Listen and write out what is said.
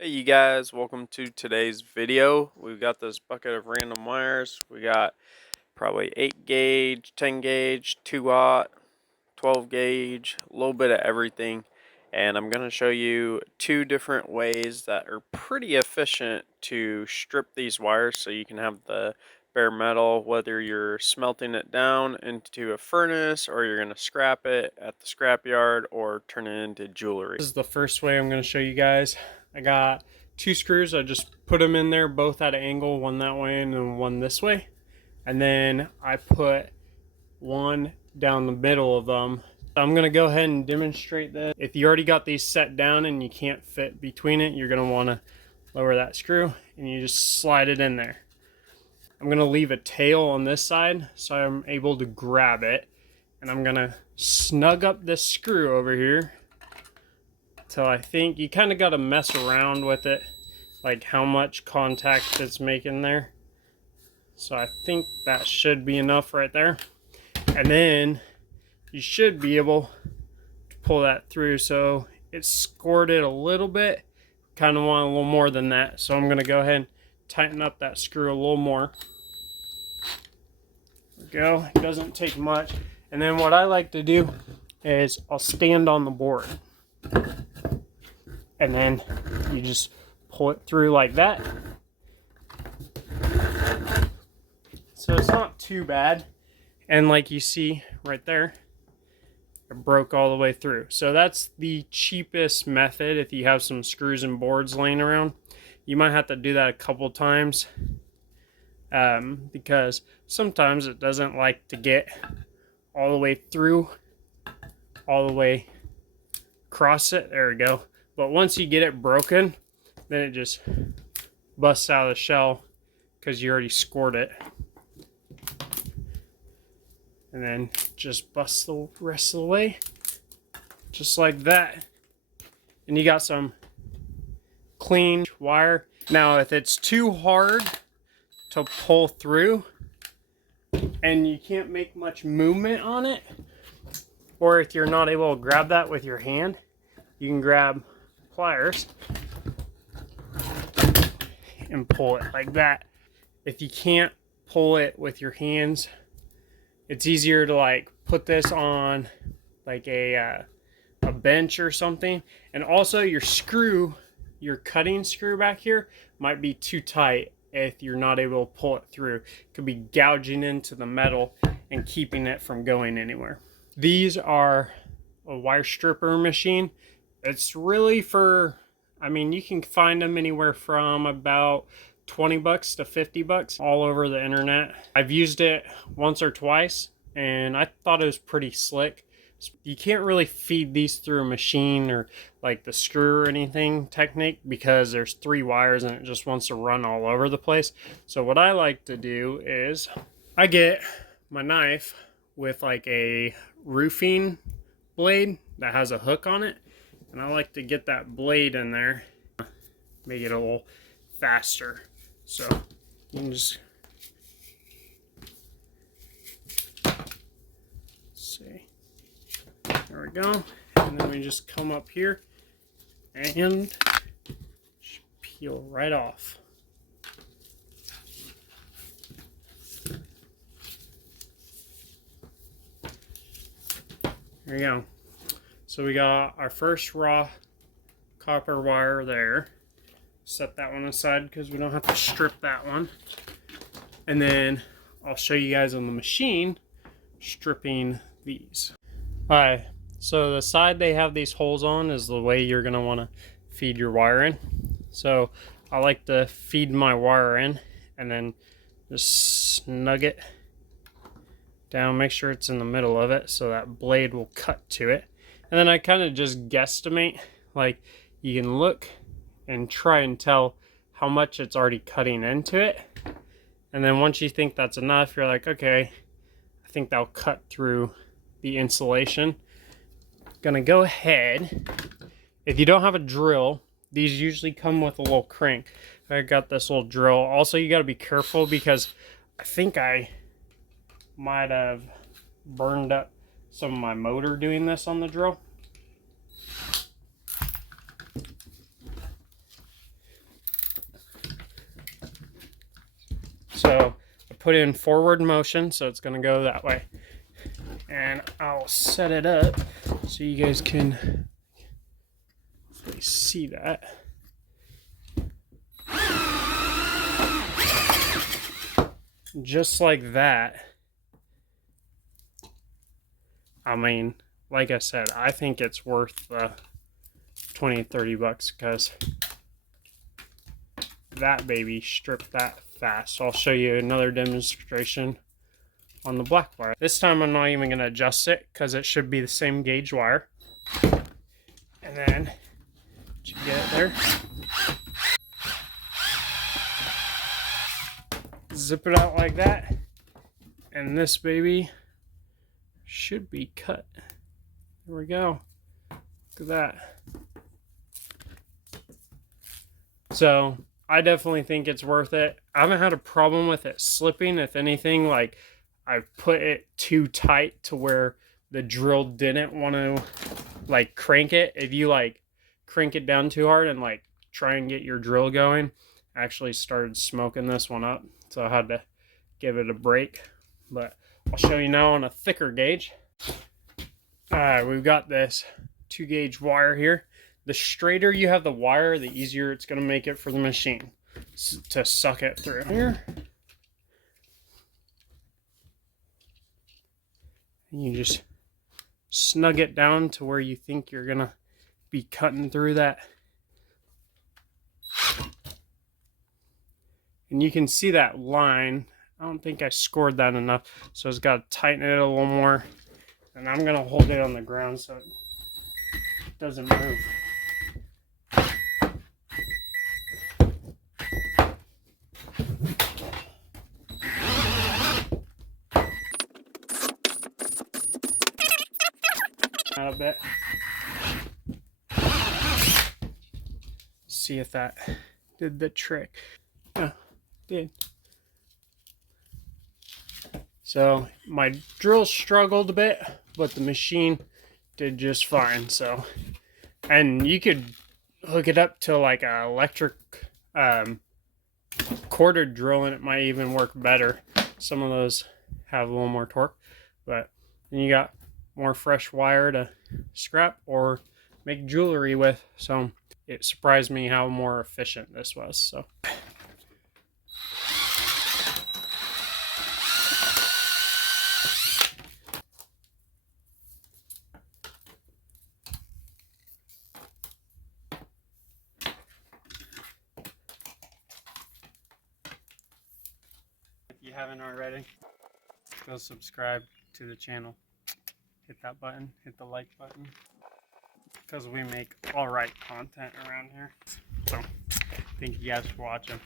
Hey you guys, welcome to today's video. We've got this bucket of random wires. We got probably 8 gauge, 10 gauge, 2-aught, 12 gauge, a little bit of everything. And I'm going to show you two different ways that are pretty efficient to strip these wires so you can have the bare metal, whether you're smelting it down into a furnace or you're going to scrap it at the scrap yard or turn it into jewelry. This is the first way I'm going to show you guys. I got 2 screws. I just put them in there both at an angle, one that way and then one this way. And then I put one down the middle of them. I'm going to go ahead and demonstrate this. If you already got these set down and you can't fit between it, you're going to want to lower that screw and you just slide it in there. I'm going to leave a tail on this side so I'm able to grab it. And I'm going to snug up this screw over here till I think you kind of got to mess around with it, like how much contact it's making there. So I think that should be enough right there. And then you should be able to pull that through. So it's scored it a little bit. Kind of want a little more than that. So I'm going to go ahead and tighten up that screw a little more. There we go. It doesn't take much. And then what I like to do is I'll stand on the board. And then you just pull it through like that. So it's not too bad. And like you see right there, it broke all the way through. So that's the cheapest method if you have some screws and boards laying around. You might have to do that a couple times because sometimes it doesn't like to get all the way through, all the way across it. There we go. But once you get it broken, then it just busts out of the shell because you already scored it. And then just bust the rest of the way, just like that. And you got some clean wire. Now, if it's too hard to pull through and you can't make much movement on it, or if you're not able to grab that with your hand, you can grab pliers and pull it like that. If you can't pull it with your hands, it's easier to like put this on like a bench or something. And also your screw, your cutting screw back here might be too tight if you're not able to pull it through. It could be gouging into the metal and keeping it from going anywhere. These are a wire stripper machine. It's really for, I mean, you can find them anywhere from about 20 bucks to 50 bucks all over the internet. I've used it once or twice and I thought it was pretty slick. You can't really feed these through a machine or like the screw or anything technique because there's 3 wires and it just wants to run all over the place. So what I like to do is I get my knife with like a roofing blade that has a hook on it. And I like to get that blade in there, make it a little faster. So you can just see. There we go. And then we just come up here and peel right off. There you go. So we got our first raw copper wire there. Set that one aside because we don't have to strip that one. And then I'll show you guys on the machine stripping these. Alright, so the side they have these holes on is the way you're going to want to feed your wire in. So I like to feed my wire in and then just snug it down, make sure it's in the middle of it so that blade will cut to it. And then I kind of just guesstimate, like you can look and try and tell how much it's already cutting into it. And then once you think that's enough, you're like, okay, I think that'll cut through the insulation. Gonna go ahead. If you don't have a drill, these usually come with a little crank. I got this little drill. Also, you gotta be careful because I think I might have burned up some of my motor doing this on the drill. So I put in forward motion, so it's gonna go that way. And I'll set it up so you guys can hopefully see that. Just like that. I mean, like I said, I think it's worth the 20-30 bucks because that baby stripped that fast. So I'll show you another demonstration on the black wire. This time I'm not even going to adjust it because it should be the same gauge wire. And then you get it there. Zip it out like that. And this baby should be cut. There we go. Look at that. So I definitely think it's worth it. I haven't had a problem with it slipping. If anything, like I put it too tight to where the drill didn't want to like crank it. If you like crank it down too hard and like try and get your drill going, I actually started smoking this one up. So I had to give it a break. But I'll show you now on a thicker gauge. We've got this 2 gauge wire here. The straighter you have the wire, the easier it's going to make it for the machine to suck it through. Here. And you just snug it down to where you think you're going to be cutting through that. And you can see that line. I don't think I scored that enough, so it's got to tighten it a little more. And I'm going to hold it on the ground so it doesn't move. Out a bit. See if that did the trick. Yeah, did. So my drill struggled a bit, but the machine did just fine. So, and you could hook it up to like an electric quarter drill and it might even work better. Some of those have a little more torque, but then you got more fresh wire to scrap or make jewelry with. So it surprised me how more efficient this was. So if you haven't already, go subscribe to the channel. Hit that button, hit the like button, because we make all right content around here. So thank you guys for watching.